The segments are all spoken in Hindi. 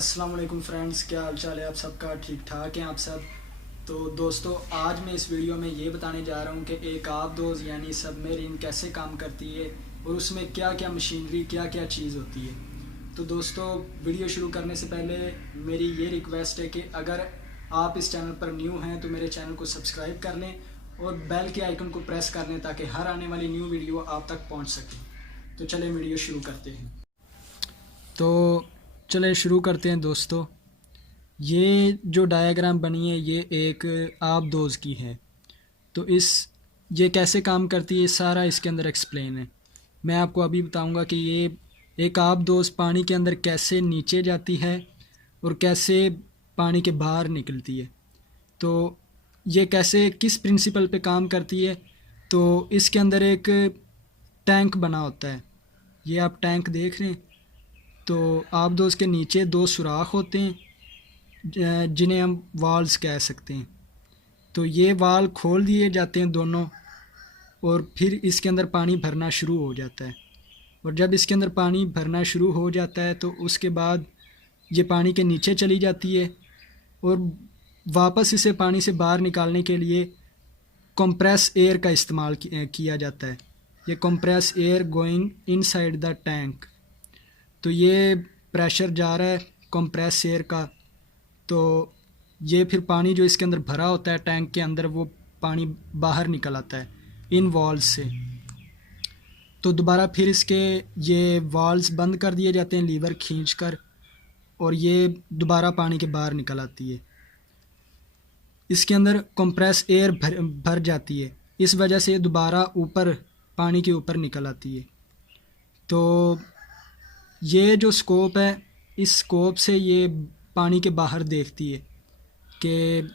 अस्सलाम वालेकुम फ्रेंड्स, क्या हाल चाल है आप सबका? ठीक ठाक हैं आप सब? तो दोस्तों, आज मैं इस वीडियो में ये बताने जा रहा हूँ कि एक आबदोज़ यानी सबमरीन कैसे काम करती है और उसमें क्या क्या मशीनरी, क्या क्या चीज़ होती है। तो दोस्तों, वीडियो शुरू करने से पहले मेरी ये रिक्वेस्ट है कि अगर आप इस चैनल पर न्यू हैं तो मेरे चैनल को सब्सक्राइब कर लें और बेल के आइकन को प्रेस कर लें ताकि हर आने वाली न्यू वीडियो आप तक पहुँच सके। तो चलें वीडियो शुरू करते हैं। तो चलें शुरू करते हैं दोस्तों। ये जो डायग्राम बनी है ये एक आबदोज़ की है। तो ये कैसे काम करती है सारा इसके अंदर एक्सप्लेन है। मैं आपको अभी बताऊंगा कि ये एक आबदोज़ पानी के अंदर कैसे नीचे जाती है और कैसे पानी के बाहर निकलती है। तो ये कैसे किस प्रिंसिपल पे काम करती है। तो इसके अंदर एक टैंक बना होता है, ये आप टैंक देख रहे हैं। तो आबदोज़ के नीचे दो सुराख होते हैं जिन्हें हम वाल्स कह सकते हैं। तो ये वाल खोल दिए जाते हैं दोनों और फिर इसके अंदर पानी भरना शुरू हो जाता है। और जब इसके अंदर पानी भरना शुरू हो जाता है तो उसके बाद ये पानी के नीचे चली जाती है और वापस इसे पानी से बाहर निकालने के लिए कंप्रेस एयर का इस्तेमाल किया जाता है। ये compress air going inside the tank. तो ये प्रेशर जा रहा है कंप्रेस एयर का, तो ये फिर पानी जो इसके अंदर भरा होता है टैंक के अंदर वो पानी बाहर निकल आता है इन वॉल्स से। तो दोबारा फिर इसके ये वॉल्स बंद कर दिए जाते हैं लीवर खींचकर और ये दोबारा पानी के बाहर निकल आती है। इसके अंदर कंप्रेस एयर भर जाती है, इस वजह से दोबारा ऊपर पानी के ऊपर निकल आती है। तो ये जो स्कोप है, इस स्कोप से ये पानी के बाहर देखती है कि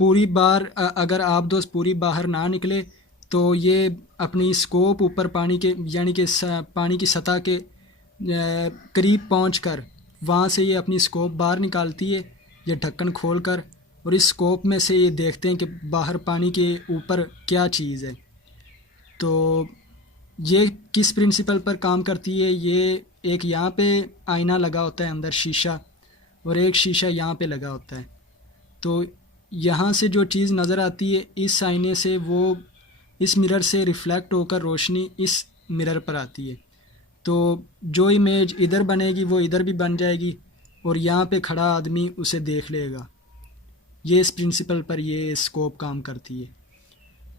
पूरी बार अगर आबदोज़ पूरी बाहर ना निकले तो ये अपनी स्कोप ऊपर पानी के यानी कि पानी की सतह के करीब पहुंचकर वहाँ से ये अपनी स्कोप बाहर निकालती है, ये ढक्कन खोलकर। और इस स्कोप में से ये देखते हैं कि बाहर पानी के ऊपर क्या चीज़ है। तो ये किस प्रिंसिपल पर काम करती है, ये एक यहाँ पे आईना लगा होता है अंदर शीशा और एक शीशा यहाँ पे लगा होता है। तो यहाँ से जो चीज़ नज़र आती है इस आईने से वो इस मिरर से रिफ़्लेक्ट होकर रोशनी इस मिरर पर आती है। तो जो इमेज इधर बनेगी वो इधर भी बन जाएगी और यहाँ पे खड़ा आदमी उसे देख लेगा। ये इस प्रिंसिपल पर ये स्कोप काम करती है।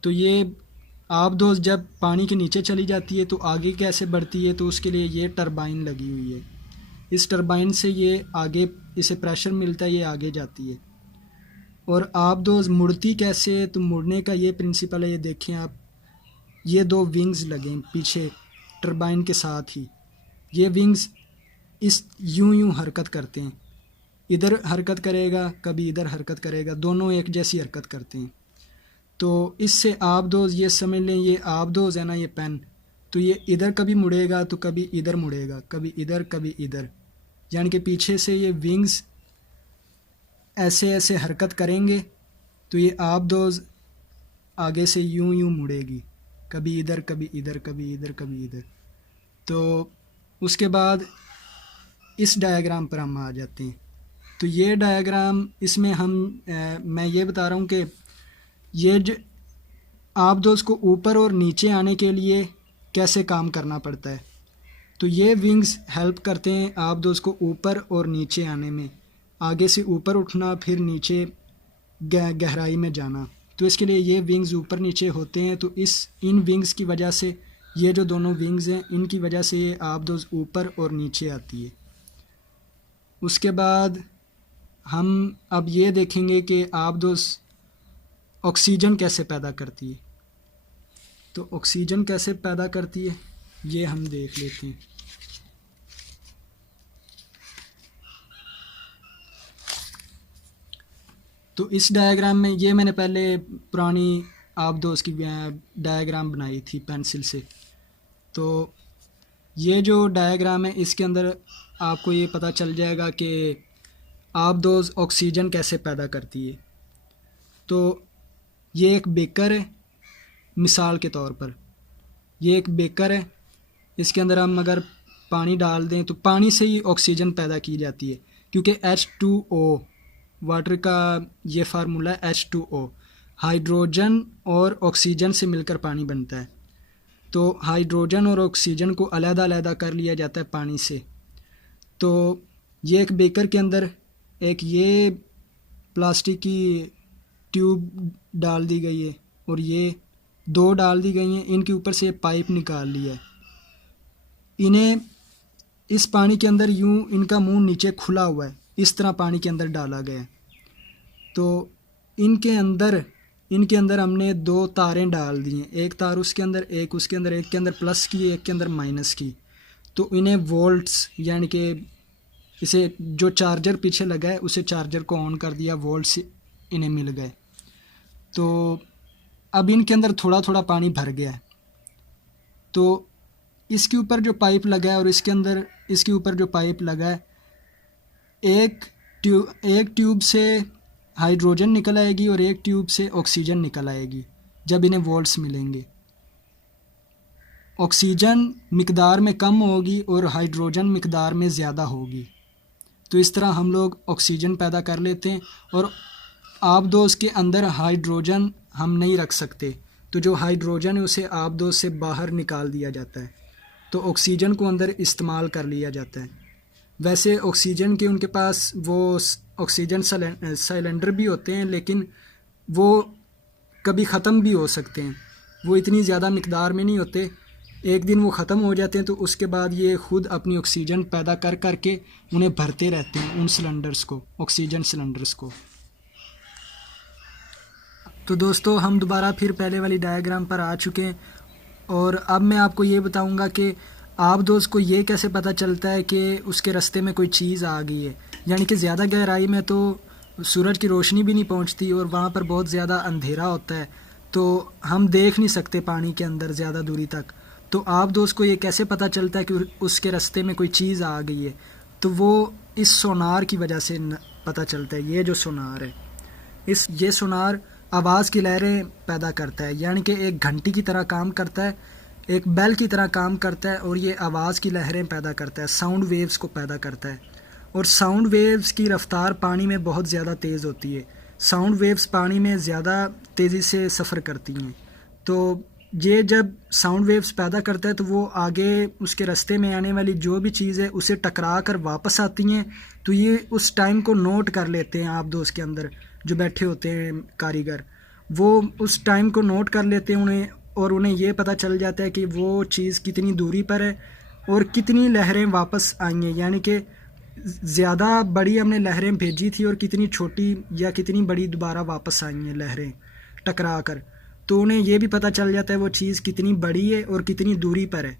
तो ये आबदोज़ जब पानी के नीचे चली जाती है तो आगे कैसे बढ़ती है, तो उसके लिए ये टरबाइन लगी हुई है। इस टरबाइन से ये आगे इसे प्रेशर मिलता है, ये आगे जाती है। और आबदोज़ मुड़ती कैसे, तो मुड़ने का ये प्रिंसिपल है, ये देखें आप, ये दो विंग्स लगे पीछे टरबाइन के साथ ही। ये विंग्स इस यूं हरकत करते हैं, इधर हरकत करेगा कभी इधर हरकत करेगा, दोनों एक जैसी हरकत करते हैं। तो इससे आबदोज़ ये समझ लें, ये आबदोज़ है ना ये पेन, तो ये इधर कभी मुड़ेगा तो कभी इधर मुड़ेगा, कभी इधर कभी इधर, यानी कि पीछे से ये विंग्स ऐसे ऐसे हरकत करेंगे तो ये आबदोज़ आगे से यूं मुड़ेगी, कभी इधर कभी इधर कभी इधर कभी इधर। तो उसके बाद इस डायग्राम पर हम आ जाते हैं। तो ये डायग्राम इसमें मैं ये बता रहा हूँ कि ये जो आबदोज़ को ऊपर और नीचे आने के लिए कैसे काम करना पड़ता है। तो ये विंग्स हेल्प करते हैं आबदोज़ को ऊपर और नीचे आने में, आगे से ऊपर उठना फिर नीचे गहराई में जाना। तो इसके लिए ये विंग्स ऊपर नीचे होते हैं। तो इन विंग्स की वजह से, ये जो दोनों विंग्स हैं इनकी वजह से ये आबदोज़ ऊपर और नीचे आती है। उसके बाद हम अब ये देखेंगे कि आबदोज़ ऑक्सीजन कैसे पैदा करती है। तो ऑक्सीजन कैसे पैदा करती है ये हम देख लेते हैं। तो इस डायग्राम में ये मैंने पहले पुरानी आबदोज़ की डायग्राम बनाई थी पेंसिल से। तो ये जो डायग्राम है इसके अंदर आपको ये पता चल जाएगा कि आबदोज़ ऑक्सीजन कैसे पैदा करती है। तो ये एक बेकर है, मिसाल के तौर पर ये एक बेकर है, इसके अंदर हम अगर पानी डाल दें तो पानी से ही ऑक्सीजन पैदा की जाती है। क्योंकि H2O वाटर का ये फार्मूला है, H2O हाइड्रोजन और ऑक्सीजन से मिलकर पानी बनता है। तो हाइड्रोजन और ऑक्सीजन को अलग-अलग कर लिया जाता है पानी से। तो ये एक बेकर के अंदर एक ये प्लास्टिक की ट्यूब डाल दी गई है और ये 2 डाल दी गई हैं। इनके ऊपर से पाइप निकाल लिया है। इन्हें इस पानी के अंदर यूं इनका मुंह नीचे खुला हुआ है, इस तरह पानी के अंदर डाला गया है। तो इनके अंदर हमने 2 तारें डाल दी हैं, एक तार उसके अंदर, एक उसके अंदर, एक के अंदर प्लस की, एक के अंदर माइनस की। तो इन्हें वोल्ट्स यानी कि इसे जो चार्जर पीछे लगा है उसे चार्जर को ऑन कर दिया, वोल्ट्स इन्हें मिल गए। तो अब इनके अंदर थोड़ा थोड़ा पानी भर गया है। तो इसके ऊपर जो पाइप लगा है और इसके ऊपर जो पाइप लगा है, एक ट्यूब से हाइड्रोजन निकल आएगी और एक ट्यूब से ऑक्सीजन निकल आएगी जब इन्हें वोल्ट्स मिलेंगे। ऑक्सीजन मिकदार में कम होगी और हाइड्रोजन मिकदार में ज़्यादा होगी। तो इस तरह हम लोग ऑक्सीजन पैदा कर लेते हैं। और आबदोज़ के अंदर हाइड्रोजन हम नहीं रख सकते, तो जो हाइड्रोजन है उसे आबदोज़ से बाहर निकाल दिया जाता है, तो ऑक्सीजन को अंदर इस्तेमाल कर लिया जाता है। वैसे ऑक्सीजन के उनके पास वो ऑक्सीजन सिलेंडर भी होते हैं, लेकिन वो कभी ख़त्म भी हो सकते हैं, वो इतनी ज़्यादा मिकदार में नहीं होते। एक दिन वो ख़त्म हो जाते हैं तो उसके बाद ये ख़ुद अपनी ऑक्सीजन पैदा कर करके उन्हें भरते रहते हैं, उन सिलेंडर्स को, ऑक्सीजन सिलेंडर्स को। तो दोस्तों हम दोबारा फिर पहले वाली डायग्राम पर आ चुके हैं और अब मैं आपको ये बताऊंगा कि आबदोज़ को ये कैसे पता चलता है कि उसके रास्ते में कोई चीज़ आ गई है। यानी कि ज़्यादा गहराई में तो सूरज की रोशनी भी नहीं पहुंचती और वहाँ पर बहुत ज़्यादा अंधेरा होता है, तो हम देख नहीं सकते पानी के अंदर ज़्यादा दूरी तक। तो आबदोज़ को ये कैसे पता चलता है कि उसके रास्ते में कोई चीज़ आ गई है? तो वो इस सोनार की वजह से पता चलता है। ये जो सोनार है, ये सोनार आवाज़ की लहरें पैदा करता है, यानी कि एक घंटी की तरह काम करता है, एक बेल की तरह काम करता है और ये आवाज़ की लहरें पैदा करता है, साउंड वेव्स को पैदा करता है। और साउंड वेव्स की रफ़्तार पानी में बहुत ज़्यादा तेज़ होती है। साउंड वेव्स पानी में ज़्यादा तेज़ी से सफ़र करती हैं। तो ये जब साउंड वेव्स पैदा करता है तो वो आगे उसके रास्ते में आने वाली जो भी चीज़ है उसे टकरा कर वापस आती हैं। तो ये उस टाइम को नोट कर लेते हैं आबदोज़ के अंदर जो बैठे होते हैं कारीगर, वो उस टाइम को नोट कर लेते हैं उन्हें ये पता चल जाता है कि वो चीज़ कितनी दूरी पर है और कितनी लहरें वापस आई हैं। यानी कि ज़्यादा बड़ी हमने लहरें भेजी थी और कितनी छोटी या कितनी बड़ी दोबारा वापस आई हैं लहरें टकरा कर। तो उन्हें ये भी पता चल जाता है वो चीज़ कितनी बड़ी है और कितनी दूरी पर है।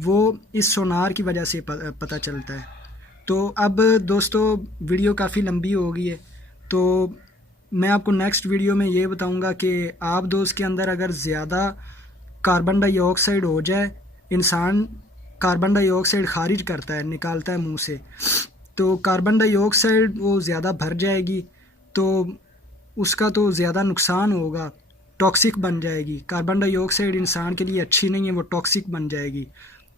वो इस सोनार की वजह से पता चलता है। तो अब दोस्तों वीडियो काफ़ी लंबी हो गई है, तो मैं आपको नेक्स्ट वीडियो में ये बताऊंगा कि आबदोज़ के अंदर अगर ज़्यादा कार्बन डाइऑक्साइड हो जाए, इंसान कार्बन डाइऑक्साइड खारिज करता है, निकालता है मुंह से, तो कार्बन डाइऑक्साइड वो ज़्यादा भर जाएगी तो उसका तो ज़्यादा नुकसान होगा, टॉक्सिक बन जाएगी। कार्बन डाइऑक्साइड इंसान के लिए अच्छी नहीं है, वो टॉक्सिक बन जाएगी।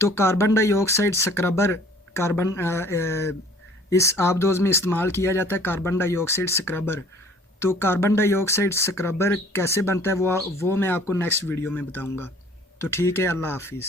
तो कार्बन डाइऑक्साइड स्क्रबर इस आबदोज़ में इस्तेमाल किया जाता है, कार्बन डाइऑक्साइड स्क्रबर। तो कार्बन डाइऑक्साइड स्क्रबर कैसे बनता है वो मैं आपको नेक्स्ट वीडियो में बताऊंगा। तो ठीक है, अल्लाह हाफिज़।